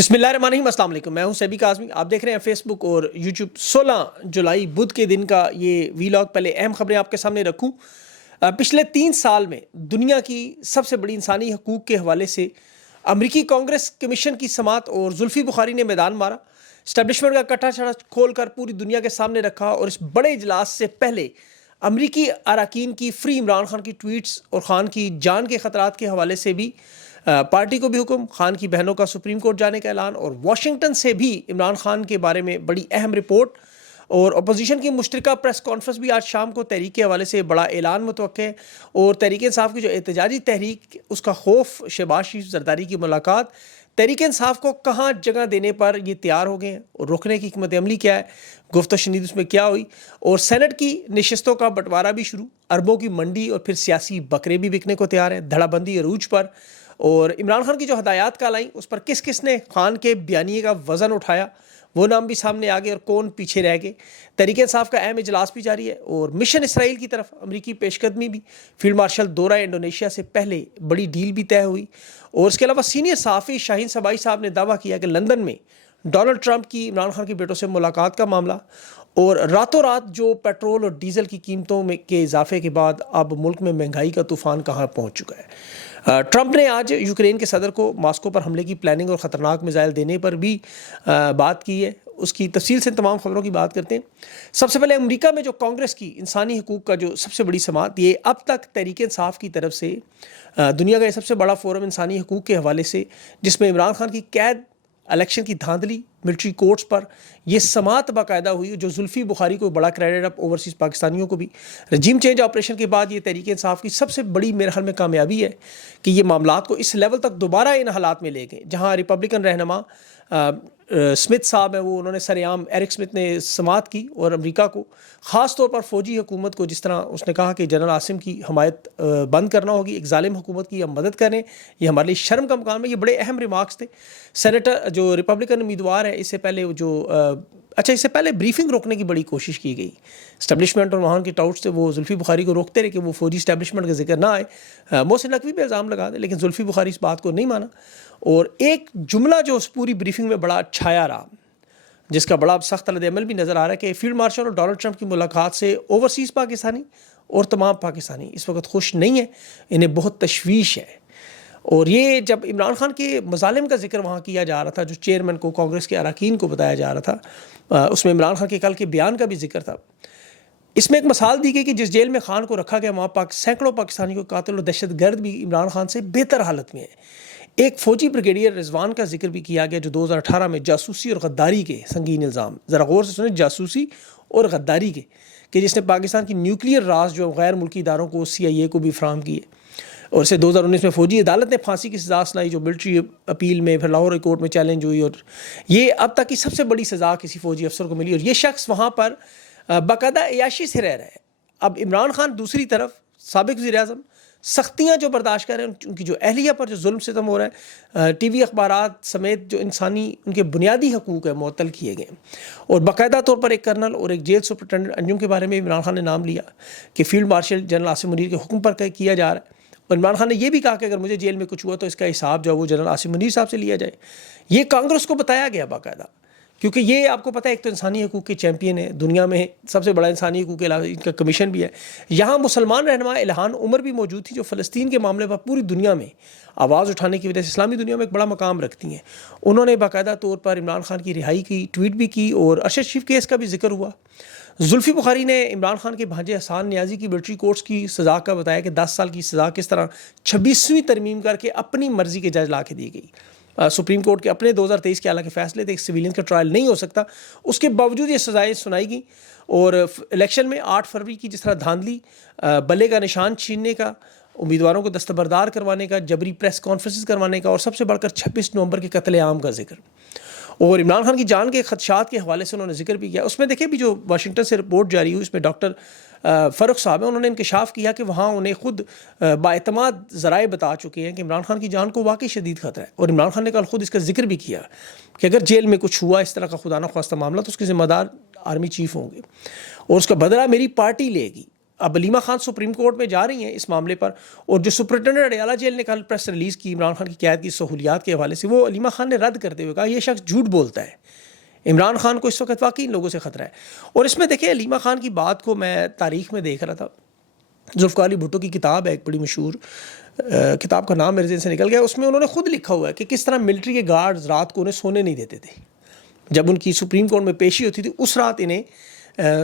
بسم اللہ الرحمن الرحیم، السلام علیکم۔ میں ہوں سیبی کاظمی، آپ دیکھ رہے ہیں فیس بک اور یوٹیوب۔ 16 جولائی بدھ کے دن کا یہ ویلاگ۔ پہلے اہم خبریں آپ کے سامنے رکھوں۔ پچھلے 3 سال میں دنیا کی سب سے بڑی انسانی حقوق کے حوالے سے امریکی کانگریس کمیشن کی سماعت اور زلفی بخاری نے میدان مارا، اسٹیبلشمنٹ کا کٹا چھڑا کھول کر پوری دنیا کے سامنے رکھا، اور اس بڑے اجلاس سے پہلے امریکی اراکین کی فری عمران خان کی ٹویٹس اور خان کی جان کے خطرات کے حوالے سے بھی پارٹی کو بھی حکم، خان کی بہنوں کا سپریم کورٹ جانے کا اعلان، اور واشنگٹن سے بھی عمران خان کے بارے میں بڑی اہم رپورٹ، اور اپوزیشن کی مشترکہ پریس کانفرنس بھی آج شام کو تحریک کے حوالے سے بڑا اعلان متوقع ہے، اور تحریک انصاف کی جو احتجاجی تحریک اس کا خوف، شہباز شریف زرداری کی ملاقات، تحریک انصاف کو کہاں جگہ دینے پر یہ تیار ہو گئے ہیں اور روکنے کی حکمت عملی کیا ہے، گفت و شنید اس میں کیا ہوئی، اور سینٹ کی نشستوں کا بٹوارہ بھی شروع، اربوں کی منڈی اور پھر سیاسی بکرے بھی بکنے کو تیار ہیں دھڑا بندی عروج پر، اور عمران خان کی جو ہدایات کال آئیں اس پر کس کس نے خان کے بیانیے کا وزن اٹھایا، وہ نام بھی سامنے آ گئے اور کون پیچھے رہ گئے۔ تحریک انصاف کا اہم اجلاس بھی جاری ہے، اور مشن اسرائیل کی طرف امریکی پیش قدمی بھی، فیلڈ مارشل دورہ انڈونیشیا سے پہلے بڑی ڈیل بھی طے ہوئی، اور اس کے علاوہ سینئر صحافی شاہین صبائی صاحب نے دعویٰ کیا کہ لندن میں ڈونلڈ ٹرمپ کی عمران خان کے بیٹوں سے ملاقات کا معاملہ، اور راتوں رات جو پیٹرول اور ڈیزل کی قیمتوں میں کے اضافے کے بعد اب ملک میں مہنگائی کا طوفان کہاں پہنچ چکا ہے۔ ٹرمپ نے آج یوکرین کے صدر کو ماسکو پر حملے کی پلاننگ اور خطرناک میزائل دینے پر بھی بات کی ہے۔ اس کی تفصیل سے تمام خبروں کی بات کرتے ہیں۔ سب سے پہلے امریکہ میں جو کانگریس کی انسانی حقوق کا جو سب سے بڑی سماعت، یہ اب تک تحریک انصاف کی طرف سے دنیا کا یہ سب سے بڑا فورم انسانی حقوق کے حوالے سے، جس میں عمران خان کی قید، الیکشن کی دھاندلی، ملٹری کورٹس پر یہ سماعت باقاعدہ ہوئی، جو زلفی بخاری کو بڑا کریڈٹ اپ اوورسیز پاکستانیوں کو بھی۔ رجیم چینج آپریشن کے بعد یہ تحریک انصاف کی سب سے بڑی میرے خیال میں کامیابی ہے کہ یہ معاملات کو اس لیول تک دوبارہ ان حالات میں لے گئے جہاں ریپبلکن رہنما سمتھ صاحب ہیں، وہ انہوں نے سرعام ایرک سمتھ نے سماعت کی، اور امریکہ کو خاص طور پر فوجی حکومت کو، جس طرح اس نے کہا کہ جنرل عاصم کی حمایت بند کرنا ہوگی، ایک ظالم حکومت کی ہم مدد کریں، یہ ہمارے لیے شرم کا مقام ہے۔ یہ بڑے اہم ریمارکس تھے۔ سینیٹر جو ریپبلکن امیدوار ہے، اس سے پہلے اس سے پہلے بریفنگ روکنے کی بڑی کوشش کی گئی، اسٹیبلشمنٹ اور وہاں کی ٹاؤٹ سے وہ زلفی بخاری کو روکتے رہے کہ وہ فوجی اسٹیبلشمنٹ کا ذکر نہ آئے، محسن نقوی پہ الزام لگا دے، لیکن زلفی بخاری اس بات کو نہیں مانا، اور ایک جملہ جو اس پوری بریفنگ میں بڑا چھایا رہا، جس کا بڑا سخت رد عمل بھی نظر آ رہا ہے، کہ فیلڈ مارشل اور ڈونلڈ ٹرمپ کی ملاقات سے اوورسیز پاکستانی اور تمام پاکستانی اس وقت خوش نہیں ہیں، انہیں بہت تشویش ہے۔ اور یہ جب عمران خان کے مظالم کا ذکر وہاں کیا جا رہا تھا، جو چیئرمین کو، کانگریس کے اراکین کو بتایا جا رہا تھا، اس میں عمران خان کے کل کے بیان کا بھی ذکر تھا۔ اس میں ایک مثال دی گئی کہ جس جیل میں خان کو رکھا گیا، وہاں سینکڑوں پاکستانی کو قاتل اور دہشت گرد بھی عمران خان سے بہتر حالت میں ہیں۔ ایک فوجی بریگیڈیئر رضوان کا ذکر بھی کیا گیا، جو 2018 میں جاسوسی اور غداری کے سنگین الزام، ذرا غور سے سنیں، جاسوسی اور غداری کے، کہ جس نے پاکستان کی نیوکلیئر راز جو غیر ملکی اداروں کو، CIA کو بھی فراہم کیے، اور اسے 2019 میں فوجی عدالت نے پھانسی کی سزا سنائی، جو ملٹری اپیل میں پھر لاہور کورٹ میں چیلنج ہوئی، اور یہ اب تک کی سب سے بڑی سزا کسی فوجی افسر کو ملی، اور یہ شخص وہاں پر باقاعدہ عیاشی سے رہ رہا ہے۔ اب عمران خان دوسری طرف سابق وزیر اعظم سختیاں جو برداشت کر رہے ہیں، ان کی جو اہلیہ پر جو ظلم ستم ہو رہا ہے، TV اخبارات سمیت جو انسانی ان کے بنیادی حقوق ہیں معطل کیے گئے ہیں، اور باقاعدہ طور پر ایک کرنل اور ایک جیل سپرنٹینڈنٹ انجم کے بارے میں عمران خان نے نام لیا کہ field marshal general Asim Munir کے حکم پر کیا جا رہا ہے، اور عمران خان نے یہ بھی کہا کہ اگر مجھے جیل میں کچھ ہوا تو اس کا حساب جو ہے وہ جنرل عاصم منیر صاحب سے لیا جائے۔ یہ کانگریس کو بتایا گیا باقاعدہ، کیونکہ یہ آپ کو پتہ ہے ایک تو انسانی حقوق کے چیمپئن ہے، دنیا میں سب سے بڑا انسانی حقوق کے علاوہ ان کا کمیشن بھی ہے۔ یہاں مسلمان رہنما الہان عمر بھی موجود تھی، جو فلسطین کے معاملے پر پوری دنیا میں آواز اٹھانے کی وجہ سے اسلامی دنیا میں ایک بڑا مقام رکھتی ہیں۔ انہوں نے باقاعدہ طور پر عمران خان کی رہائی کی ٹویٹ بھی کی، اور ارشد شریف کیس کا بھی ذکر ہوا۔ زلفی بخاری نے عمران خان کے بھانجے حسان نیازی کی ملٹری کورٹس کی سزا کا بتایا کہ 10 سال کی سزا کس طرح 26ویں ترمیم کر کے اپنی مرضی کے جج لا کے دی گئی۔ سپریم کورٹ کے اپنے 2023 کے حالانکہ فیصلے تھے، ایک سویلین کا ٹرائل نہیں ہو سکتا، اس کے باوجود یہ سزائیں سنائی گئیں، اور الیکشن میں 8 فروری کی جس طرح دھاندلی، بلے کا نشان چھیننے کا، امیدواروں کو دستبردار کروانے کا، جبری پریس کانفرنسز کروانے کا، اور سب سے بڑھ کر 26 نومبر کے قتل عام کا ذکر، اور عمران خان کی جان کے خدشات کے حوالے سے انہوں نے ذکر بھی کیا۔ اس میں دیکھیں بھی جو واشنگٹن سے رپورٹ جاری ہوئی، اس میں ڈاکٹر فاروق صاحب ہیں، انہوں نے انکشاف کیا کہ وہاں انہیں خود باعتماد ذرائع بتا چکے ہیں کہ عمران خان کی جان کو واقعی شدید خطرہ ہے، اور عمران خان نے کل خود اس کا ذکر بھی کیا کہ اگر جیل میں کچھ ہوا اس طرح کا خدا نخواستہ معاملہ تو اس کے ذمہ دار آرمی چیف ہوں گے، اور اس کا بدلہ میری پارٹی لے گی۔ اب علیمہ خان سپریم کورٹ میں جا رہی ہیں اس معاملے پر، اور جو سپرنٹینڈنٹ اڈیالہ جیل نے کل پریس ریلیز کی عمران خان کی قیادت کی سہولیات کے حوالے سے، وہ علیمہ خان نے رد کرتے ہوئے کہا یہ شخص جھوٹ بولتا ہے، عمران خان کو اس وقت واقعی ان لوگوں سے خطرہ ہے۔ اور اس میں دیکھیں علیمہ خان کی بات کو میں تاریخ میں دیکھ رہا تھا، ذوالفقار علی بھٹو کی کتاب ہے ایک بڑی مشہور، کتاب کا نام میرے ذہن سے نکل گیا، اس میں انہوں نے خود لکھا ہوا ہے کہ کس طرح ملٹری کے گارڈز رات کو انہیں سونے نہیں دیتے تھے، جب ان کی سپریم کورٹ میں پیشی ہوتی تھی اس رات انہیں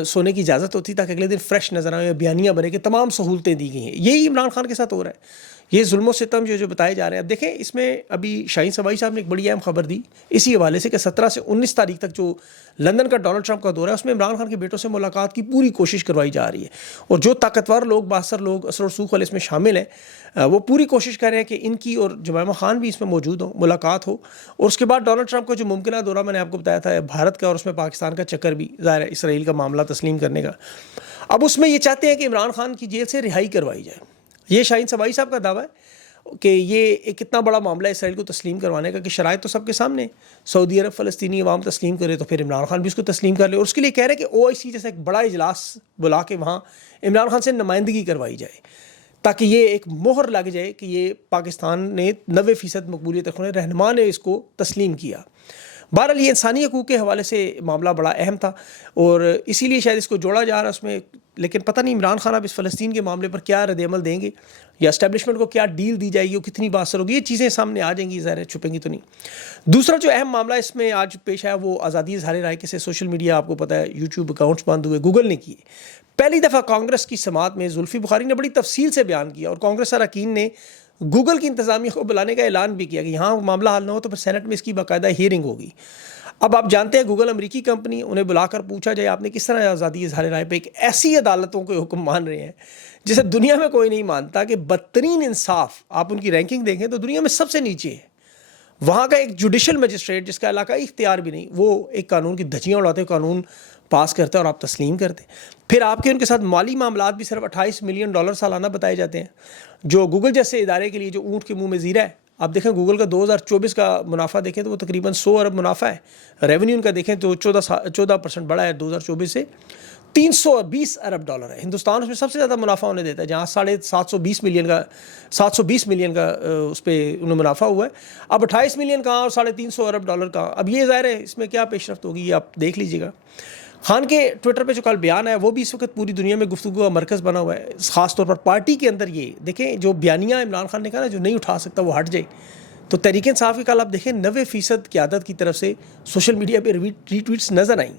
سونے کی اجازت ہوتی تاکہ اگلے دن فریش نظر آئیں، بیانیہ بنے کہ تمام سہولتیں دی گئی ہیں۔ یہی عمران خان کے ساتھ ہو رہا ہے، یہ ظلم و ستم جو بتائے جا رہے ہیں۔ اب دیکھیں اس میں ابھی شاہین صباحی صاحب نے ایک بڑی اہم خبر دی اسی حوالے سے کہ 17 سے 19 تاریخ تک جو لندن کا ڈونلڈ ٹرمپ کا دورہ ہے اس میں عمران خان کے بیٹوں سے ملاقات کی پوری کوشش کروائی جا رہی ہے، اور جو طاقتور لوگ، بااثر لوگ، اثر و رسوخ والے اس میں شامل ہیں، وہ پوری کوشش کر رہے ہیں کہ ان کی اور جمائمہ خان بھی اس میں موجود ہوں، ملاقات ہو۔ اور اس کے بعد ڈونلڈ ٹرمپ کا جو ممکنہ دورہ میں نے آپ کو بتایا تھا بھارت کا، اور اس میں پاکستان کا چکر بھی ظاہر ہے، اسرائیل کا معاملہ تسلیم کرنے کا، اب اس میں یہ چاہتے ہیں کہ عمران خان کی جیل سے رہائی کروائی جائے۔ یہ شاہین صباحی صاحب کا دعویٰ ہے کہ یہ ایک اتنا بڑا معاملہ ہے اسرائیل کو تسلیم کروانے کا کہ شرائط تو سب کے سامنے، سعودی عرب فلسطینی عوام تسلیم کرے تو پھر عمران خان بھی اس کو تسلیم کر لے، اور اس کے لیے کہہ رہے ہیں کہ OIC جیسا ایک بڑا اجلاس بلا کے وہاں عمران خان سے نمائندگی کروائی جائے تاکہ یہ ایک مہر لگ جائے کہ یہ پاکستان نے 90% مقبولیت رکھنے، رہنما نے اس کو تسلیم کیا۔ بہرحال یہ انسانی حقوق کے حوالے سے معاملہ بڑا اہم تھا، اور اسی لیے شاید اس کو جوڑا جا رہا ہے اس میں، لیکن پتہ نہیں عمران خان اب اس فلسطین کے معاملے پر کیا رد عمل دیں گے، یا اسٹیبلشمنٹ کو کیا ڈیل دی جائے گی، وہ کتنی باثر ہوگی، یہ چیزیں سامنے آ جائیں گی، ظاہر ہے چھپیں گی تو نہیں۔ دوسرا جو اہم معاملہ اس میں آج پیش آیا وہ آزادی اظہار رائے کے سے سوشل میڈیا، آپ کو پتہ ہے یوٹیوب اکاؤنٹس بند ہوئے، گوگل نے کیے۔ پہلی دفعہ کانگریس کی سماعت میں زلفی بخاری نے بڑی تفصیل سے بیان کیا، اور کانگریس اراکین نے گوگل کی انتظامیہ کو بلانے کا اعلان بھی کیا کہ یہاں معاملہ حل نہ ہو تو پھر سینٹ میں اس کی باقاعدہ ہیئرنگ ہوگی۔ اب آپ جانتے ہیں گوگل امریکی کمپنی، انہیں بلا کر پوچھا جائے آپ نے کس طرح آزادی اظہار رائے پہ ایک ایسی عدالتوں کے حکم مان رہے ہیں جسے دنیا میں کوئی نہیں مانتا، کہ بدترین انصاف، آپ ان کی رینکنگ دیکھیں تو دنیا میں سب سے نیچے ہے۔ وہاں کا ایک جوڈیشل مجسٹریٹ جس کا علاقائی اختیار بھی نہیں، وہ ایک قانون کی دھجیاں اڑاتے، قانون پاس کرتے اور آپ تسلیم کرتے۔ پھر آپ کے ان کے ساتھ مالی معاملات بھی صرف $28 ملین سالانہ بتائے جاتے ہیں، جو گوگل جیسے ادارے کے لیے جو اونٹ کے منہ میں زیرہ ہے۔ آپ دیکھیں گوگل کا 2024 کا منافع دیکھیں تو وہ تقریباً 100 ارب منافع ہے، ریونیو ان کا دیکھیں تو 14% بڑھا ہے 2024 سے، $320 ارب ہے۔ ہندوستان اس میں سب سے زیادہ منافع انہیں دیتا ہے، جہاں 720 ملین کا اس پہ انہیں منافع ہوا ہے۔ اب 28 ملین کہاں اور $350 ارب کہاں، اب یہ ظاہر ہے اس میں کیا پیش رفت ہوگی، یہ آپ دیکھ لیجیے گا۔ خان کے ٹویٹر پہ جو کل بیان ہے وہ بھی اس وقت پوری دنیا میں گفتگو کا مرکز بنا ہوا ہے، خاص طور پر پارٹی کے اندر۔ یہ دیکھیں جو بیانیہ عمران خان نے کہا نا جو نہیں اٹھا سکتا وہ ہٹ جائے، تو تحریک انصاف کی کل آپ دیکھیں 90% قیادت کی طرف سے سوشل میڈیا پہ ری ٹویٹس نظر آئیں،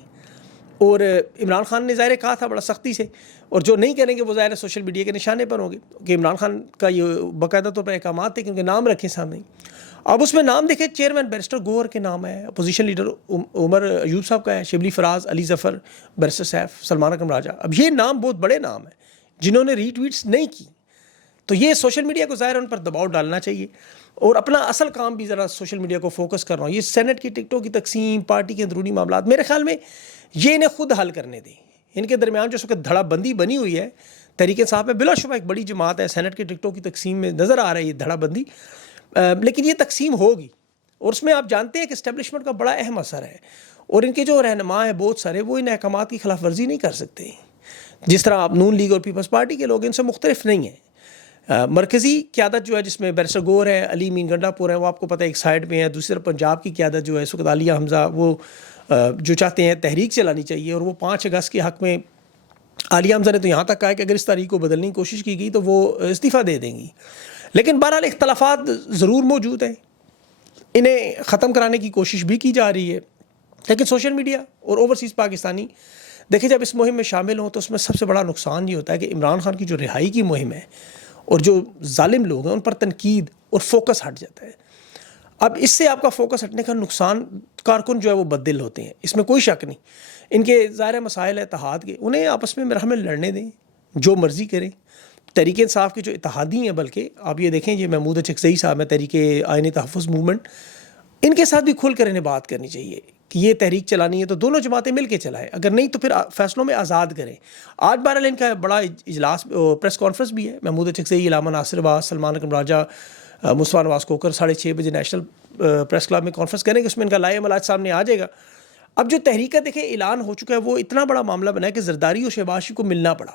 اور عمران خان نے ظاہر کہا تھا بڑا سختی سے، اور جو نہیں کریں گے وہ ظاہر سوشل میڈیا کے نشانے پر ہوں گے، کہ عمران خان کا یہ باقاعدہ طور پر احکامات تھے کہ ان کے نام رکھیں سامنے۔ اب اس میں نام دیکھیں، چیئرمین بیرسٹر گوہر کے نام ہے، اپوزیشن لیڈر عمر ایوب صاحب کا ہے، شبلی فراز، علی ظفر، بیرسٹر سیف، سلمان اکرم راجہ۔ اب یہ نام بہت بڑے نام ہیں جنہوں نے ری ٹویٹس نہیں کی، تو یہ سوشل میڈیا کو ظاہر ان پر دباؤ ڈالنا چاہیے، اور اپنا اصل کام بھی ذرا سوشل میڈیا کو فوکس کر رہا ہوں۔ یہ سینٹ کی ٹکٹوں کی تقسیم، پارٹی کے اندرونی معاملات، میرے خیال میں یہ انہیں خود حل کرنے دیں۔ ان کے درمیان جو اس وقت دھڑا بندی بنی ہوئی ہے تحریک انصاف میں، بلا شبہ ایک بڑی جماعت ہے، سینٹ کی ٹکٹوں کی تقسیم میں نظر آ رہا ہے یہ دھڑا بندی، لیکن یہ تقسیم ہوگی، اور اس میں آپ جانتے ہیں کہ اسٹیبلشمنٹ کا بڑا اہم اثر ہے، اور ان کے جو رہنما ہیں بہت سارے وہ ان احکامات کی خلاف ورزی نہیں کر سکتے، جس طرح آپ نون لیگ اور پیپلز پارٹی کے لوگ ان سے مختلف نہیں ہیں۔ مرکزی قیادت جو ہے جس میں بیرسٹر گور ہے، علی مین گنڈا پور ہے، وہ آپ کو پتہ ہے ایک سائڈ میں ہے، دوسری طرف پنجاب کی قیادت جو ہے اس وقت عالیہ حمزہ، وہ جو چاہتے ہیں تحریک چلانی چاہیے، اور وہ 5 اگست کے حق میں عالیہ حمزہ نے تو یہاں تک کہا ہے کہ اگر اس تاریخ کو بدلنے کی کوشش کی گئی تو وہ استعفیٰ دے دیں گی۔ لیکن بہرحال اختلافات ضرور موجود ہیں، انہیں ختم کرانے کی کوشش بھی کی جا رہی ہے، لیکن سوشل میڈیا اور اوورسیز پاکستانی دیکھیں جب اس مہم میں شامل ہوں تو اس میں سب سے بڑا نقصان یہ ہوتا ہے کہ عمران خان کی جو رہائی کی مہم ہے اور جو ظالم لوگ ہیں ان پر تنقید اور فوکس ہٹ جاتا ہے۔ اب اس سے آپ کا فوکس ہٹنے کا نقصان، کارکن جو ہے وہ بددل ہوتے ہیں، اس میں کوئی شک نہیں۔ ان کے ظاہر مسائل اتحاد کے، انہیں آپس میں مرحمل لڑنے دیں، جو مرضی کریں۔ تحریک انصاف کے جو اتحادی ہیں، بلکہ آپ یہ دیکھیں یہ محمود اچکزئی صاحب ہیں، تحریک آئین تحفظ موومنٹ، ان کے ساتھ بھی کھل کر انہیں بات کرنی چاہیے کہ یہ تحریک چلانی ہے تو دونوں جماعتیں مل کے چلائیں، اگر نہیں تو پھر فیصلوں میں آزاد کریں۔ آج بہرحال ان کا بڑا اجلاس، پریس کانفرنس بھی ہے، محمود اچکزئی، علامہ ناصر عباس، سلمان اکرم راجہ، مصطفیٰ نواز کوکر 6:30 بجے نیشنل پریس کلب میں کانفرنس کریں گے، اس میں ان کا لائحہ عمل آج سامنے آ جائے گا۔ اب جو تحریک دیکھیں اعلان ہو چکا ہے وہ اتنا بڑا معاملہ بنا ہے کہ زرداری اور شہباز شریف کو ملنا پڑا،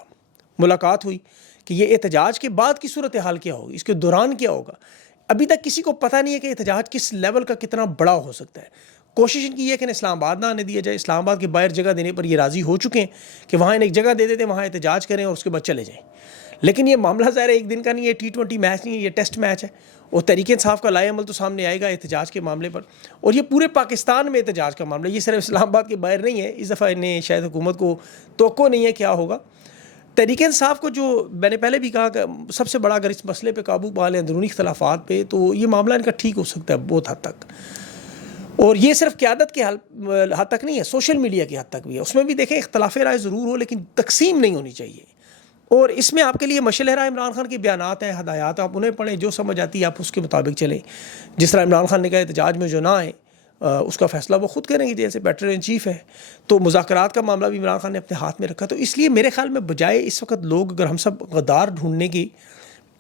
ملاقات ہوئی کہ یہ احتجاج کے بعد کی صورتحال کیا ہوگی, اس کے دوران کیا ہوگا. ابھی تک کسی کو پتہ نہیں ہے کہ احتجاج کس لیول کا کتنا بڑا ہو سکتا ہے. کوشش ان کی یہ کہ اسلام آباد نہ آنے دیا جائے. اسلام آباد کے باہر جگہ دینے پر یہ راضی ہو چکے ہیں کہ وہاں ایک جگہ دے دیتے ہیں, وہاں احتجاج کریں اور اس کے بعد چلے جائیں. لیکن یہ معاملہ ظاہر ایک دن کا نہیں ہے, T20 میچ نہیں ہے, یہ ٹیسٹ میچ ہے. اور تحریک انصاف کا لائے عمل تو سامنے آئے گا احتجاج کے معاملے پر, اور یہ پورے پاکستان میں احتجاج کا معاملہ, یہ صرف اسلام آباد کے باہر نہیں ہے. اس دفعہ انہیں شاید حکومت کو توقع نہیں ہے کیا ہوگا. تحریک انصاف کو جو میں نے پہلے بھی کہا کہ سب سے بڑا اگر اس مسئلے پہ قابو پا لیں اندرونی اختلافات پہ, تو یہ معاملہ ان کا ٹھیک ہو سکتا ہے بہت حد تک. اور یہ صرف قیادت کے حد تک نہیں ہے, سوشل میڈیا کی حد تک بھی ہے. اس میں بھی دیکھیں اختلاف رائے ضرور ہو لیکن تقسیم نہیں ہونی چاہیے. اور اس میں آپ کے لیے مشعل راہ عمران خان کے بیانات ہیں, ہدایات, آپ انہیں پڑھیں, جو سمجھ آتی ہے آپ اس کے مطابق چلیں. جس طرح عمران خان نے کہا احتجاج میں جو نہ آئیں اس کا فیصلہ وہ خود کریں گے, جیسے بیٹر ان چیف ہے. تو مذاکرات کا معاملہ بھی عمران خان نے اپنے ہاتھ میں رکھا. تو اس لیے میرے خیال میں بجائے اس وقت لوگ, اگر ہم سب غدار ڈھونڈنے کی,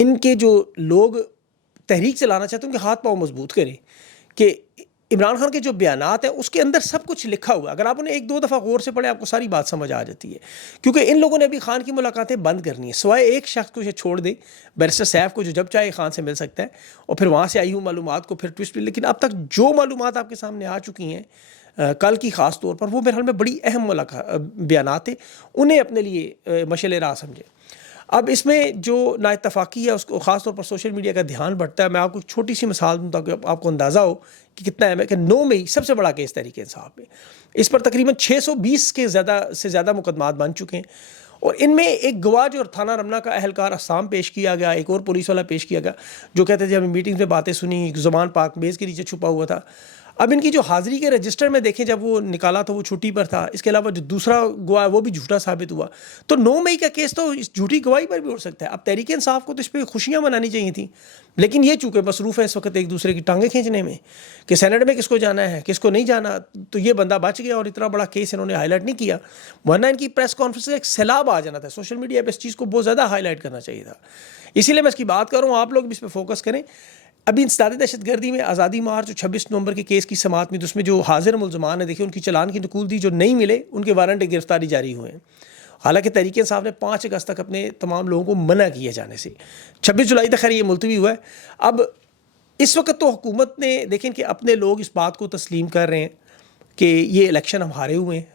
ان کے جو لوگ تحریک چلانا چاہتے ہیں ان کے ہاتھ پاؤں مضبوط کریں کہ عمران خان کے جو بیانات ہیں اس کے اندر سب کچھ لکھا ہوا ہے. اگر آپ انہیں ایک دو دفعہ غور سے پڑھیں آپ کو ساری بات سمجھ آ جاتی ہے, کیونکہ ان لوگوں نے ابھی خان کی ملاقاتیں بند کرنی ہیں, سوائے ایک شخص کو یہ چھوڑ دیں, بیرسٹر سیف کو, جو جب چاہے خان سے مل سکتا ہے اور پھر وہاں سے آئی ہوئی معلومات کو پھر ٹوسٹ. لیکن اب تک جو معلومات آپ کے سامنے آ چکی ہیں کل کی خاص طور پر, وہ میرے خیال میں بڑی اہم بیانات ہیں, انہیں اپنے لیے مشعل راہ سمجھیں. اب اس میں جو نا اتفاقی ہے اس کو خاص طور پر سوشل میڈیا کا دھیان بڑھتا ہے. میں آپ کو ایک چھوٹی سی مثال دوں تاکہ آپ کو اندازہ ہو کہ کتنا اہم ہے کہ 9 مئی سب سے بڑا کیس تحریک انصاف میں, اس پر تقریباً 620 کے زیادہ مقدمات بن چکے ہیں. اور ان میں ایک گواہ جو تھانہ رمنا کا اہلکار اسام پیش کیا گیا, ایک اور پولیس والا پیش کیا گیا جو کہتے تھے ہمیں میٹنگز میں باتیں سنی, زمان پاک میز کے نیچے چھپا ہوا تھا. اب ان کی جو حاضری کے رجسٹر میں دیکھیں جب وہ نکالا تو وہ چھٹی پر تھا. اس کے علاوہ جو دوسرا گواہ ہے وہ بھی جھوٹا ثابت ہوا. تو 9 مئی کا کیس تو اس جھوٹی گواہی پر بھی ہو سکتا ہے. اب تحریک انصاف کو تو اس پہ خوشیاں منانی چاہیے تھیں, لیکن یہ چونکہ مصروف ہے اس وقت ایک دوسرے کی ٹانگیں کھینچنے میں کہ سینٹ میں کس کو جانا ہے کس کو نہیں جانا, تو یہ بندہ بچ گیا اور اتنا بڑا کیس انہوں نے ہائی لائٹ نہیں کیا. ورنہ ان کی پریس کانفرنس سے ایک سیلاب آ جانا تھا. سوشل میڈیا پہ اس چیز کو بہت زیادہ ہائی لائٹ کرنا چاہیے تھا. اسی لیے میں اس کی بات کر رہا ہوں, آپ لوگ بھی اس پہ فوکس کریں. ابھی انسداد دہشت گردی میں آزادی مارچ جو 26 نومبر کے کیس کی سماعت میں, تو اس میں جو حاضر ملزمان ہیں دیکھیں ان کی چلان کی نقول دی, جو نہیں ملے ان کے وارنٹ گرفتاری جاری ہوئے ہیں. حالانکہ تحریک انصاف نے 5 اگست تک اپنے تمام لوگوں کو منع کیے جانے سے, 26 جولائی تک خیر یہ ملتوی ہوا ہے. اب اس وقت تو حکومت نے دیکھیں کہ اپنے لوگ اس بات کو تسلیم کر رہے ہیں کہ یہ الیکشن ہم ہارے ہوئے ہیں,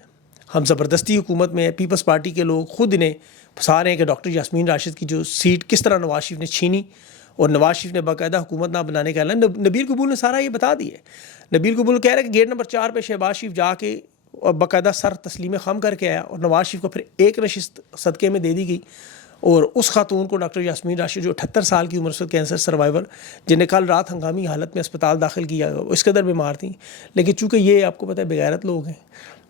ہم زبردستی حکومت میں. پیپلز پارٹی کے لوگ خود انہیں پھنسا رہے ہیں کہ ڈاکٹر یاسمین راشد کی جو سیٹ کس طرح نواز شریف نے چھینی, اور نواز شریف نے باقاعدہ حکومت نہ بنانے کا اعلان. نبیل قبول نے سارا یہ بتا دیا ہے. نبیل قبول کہہ رہے ہیں کہ گیٹ نمبر 4 پہ شہباز شریف جا کے اور باقاعدہ سر تسلیم خم کر کے آیا, اور نواز شریف کو پھر ایک نشست صدقے میں دے دی گئی. اور اس خاتون کو ڈاکٹر یاسمین راشد جو 78 سال کی عمر سے کینسر سروائیور, جنہیں کل رات ہنگامی حالت میں اسپتال داخل کیا, وہ اس قدر بیمار تھیں. لیکن چونکہ یہ آپ کو پتہ ہے بغیرت لوگ ہیں,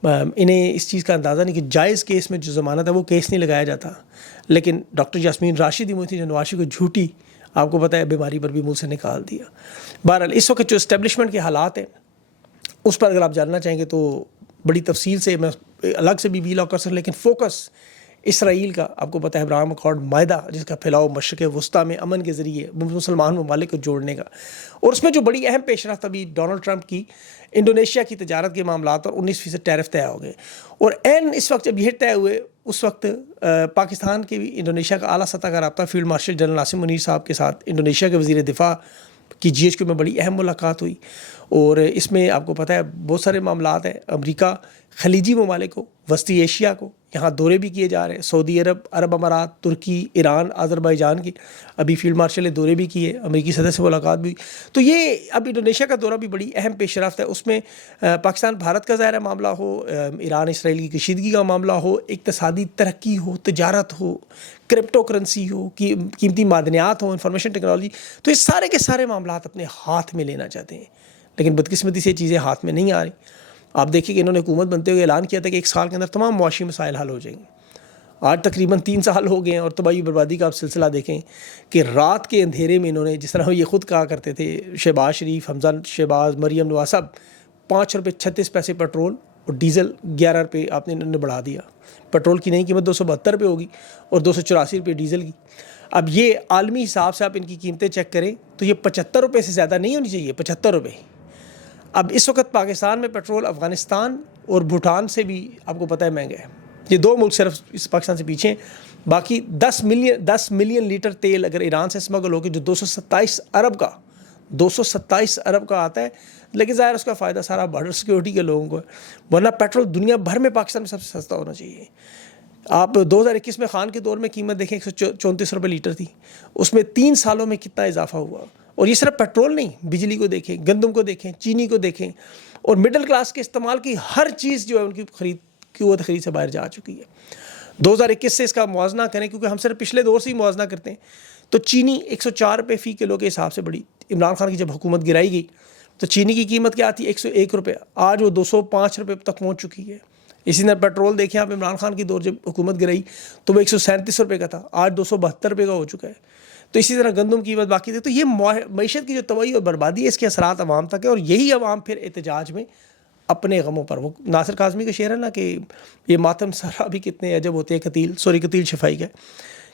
انہیں اس چیز کا اندازہ نہیں کہ جائز کیس میں جو ضمانت ہے وہ کیس نہیں لگایا جاتا. لیکن ڈاکٹر یاسمین راشد ہی وہ تھی جو نواز شریف کو جھوٹی آپ کو پتہ ہے بیماری پر بھی منہ سے نکال دیا. بہرحال اس وقت جو اسٹیبلشمنٹ کے حالات ہیں اس پر اگر آپ جاننا چاہیں گے تو بڑی تفصیل سے میں الگ سے بھی ویلاگ کر سکتا, لیکن فوکس اسرائیل کا آپ کو پتہ ہے ابراہیم اکارڈ معاہدہ جس کا پھیلاؤ مشرق وسطیٰ میں امن کے ذریعے مسلمان ممالک کو جوڑنے کا, اور اس میں جو بڑی اہم پیش رفت ابھی ڈونلڈ ٹرمپ کی انڈونیشیا کی تجارت کے معاملات پر 19% ٹیرف طے ہو گئے. اور اس وقت جب یہ طے ہوئے اس وقت پاکستان کے بھی انڈونیشیا کا اعلیٰ سطح کا رابطہ فیلڈ مارشل جنرل ناصر منیر صاحب کے ساتھ انڈونیشیا کے وزیر دفاع کی GHQ میں بڑی اہم ملاقات ہوئی. اور اس میں آپ کو پتہ ہے بہت سارے معاملات ہیں. امریکہ خلیجی ممالک کو, وسطی ایشیا کو یہاں دورے بھی کیے جا رہے ہیں. سعودی عرب, عرب امارات, ترکی, ایران, آذربائیجان کی ابھی فیلڈ مارشل نے دورے بھی کیے, امریکی صدر سے ملاقات بھی. تو یہ اب انڈونیشیا کا دورہ بھی بڑی اہم پیش رفت ہے. اس میں پاکستان بھارت کا ظاہر معاملہ ہو, ایران اسرائیل کی کشیدگی کا معاملہ ہو, اقتصادی ترقی ہو, تجارت ہو, کرپٹو کرنسی ہو, قیمتی معدنیات ہوں, انفارمیشن ٹیکنالوجی, تو یہ سارے کے سارے معاملات اپنے ہاتھ میں لینا چاہتے ہیں. لیکن بدقسمتی سے چیزیں ہاتھ میں نہیں آ رہی. آپ دیکھیں کہ انہوں نے حکومت بنتے ہوئے اعلان کیا تھا کہ 1 سال کے اندر تمام معاشی مسائل حل ہو جائیں گے. آج تقریباً 3 سال ہو گئے ہیں اور تباہی بربادی کا آپ سلسلہ دیکھیں کہ رات کے اندھیرے میں انہوں نے, جس طرح یہ خود کہا کرتے تھے شہباز شریف, حمزہ شہباز, مریم نواز, سب 5 روپے 36 پیسے پیٹرول اور ڈیزل 11 روپے آپ نے انہوں نے بڑھا دیا. پیٹرول کی نئی قیمت 272 روپے ہوگی اور 284 روپے ڈیزل کی. اب یہ عالمی حساب سے آپ ان کی قیمتیں چیک کریں تو یہ 75 روپے سے زیادہ نہیں ہونی چاہیے, 75 روپے. اب اس وقت پاکستان میں پیٹرول افغانستان اور بھوٹان سے بھی آپ کو پتہ ہے مہنگا ہے. یہ 2 ملک صرف اس پاکستان سے پیچھے ہیں. باقی 10 ملین لیٹر تیل اگر ایران سے اسمگل ہو کے جو 227 ارب کا آتا ہے، لیکن ظاہر اس کا فائدہ سارا بارڈر سیکیورٹی کے لوگوں کو ہے، ورنہ پیٹرول دنیا بھر میں پاکستان میں سب سے سستا ہونا چاہیے۔ آپ 2021 میں خان کے دور میں قیمت دیکھیں 134 روپے لیٹر تھی، اس میں 3 سالوں میں کتنا اضافہ ہوا۔ اور یہ صرف پیٹرول نہیں، بجلی کو دیکھیں، گندم کو دیکھیں، چینی کو دیکھیں، اور مڈل کلاس کے استعمال کی ہر چیز جو ہے ان کی قوت خرید سے باہر جا چکی ہے۔ 2021 سے اس کا موازنہ کریں، کیونکہ ہم صرف پچھلے دور سے ہی موازنہ کرتے ہیں، تو چینی 104 روپے فی کلو کے حساب سے بڑی۔ عمران خان کی جب حکومت گرائی گئی تو چینی کی قیمت کیا تھی؟ 101 روپے، آج وہ 205 روپے تک پہنچ چکی ہے۔ اسی طرح پیٹرول دیکھیں آپ، عمران خان کی دور جب حکومت گرائی تو وہ 137 روپے کا تھا، آج 272 روپے کا ہو چکا ہے۔ تو اسی طرح گندم کی قیمت باقی تھی۔ تو یہ معیشت کی جو تباہی اور بربادی ہے، اس کے اثرات عوام تک ہے، اور یہی عوام پھر احتجاج میں اپنے غموں پر، وہ ناصر کاظمی کا شعر ہے نا کہ یہ ماتم سرا بھی کتنے عجب ہوتے ہیں قتیل شفائی کا،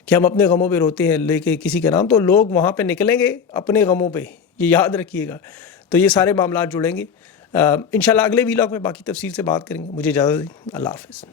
کہ ہم اپنے غموں پہ روتے ہیں لے کے کسی کا نام، تو لوگ وہاں پہ نکلیں گے اپنے غموں پہ، یہ یاد رکھیے گا۔ تو یہ سارے معاملات جڑیں گے انشاءاللہ۔ اگلے ویلاگ میں باقی تفصیل سے بات کریں گے۔ مجھے اجازت دیں، اللہ حافظ۔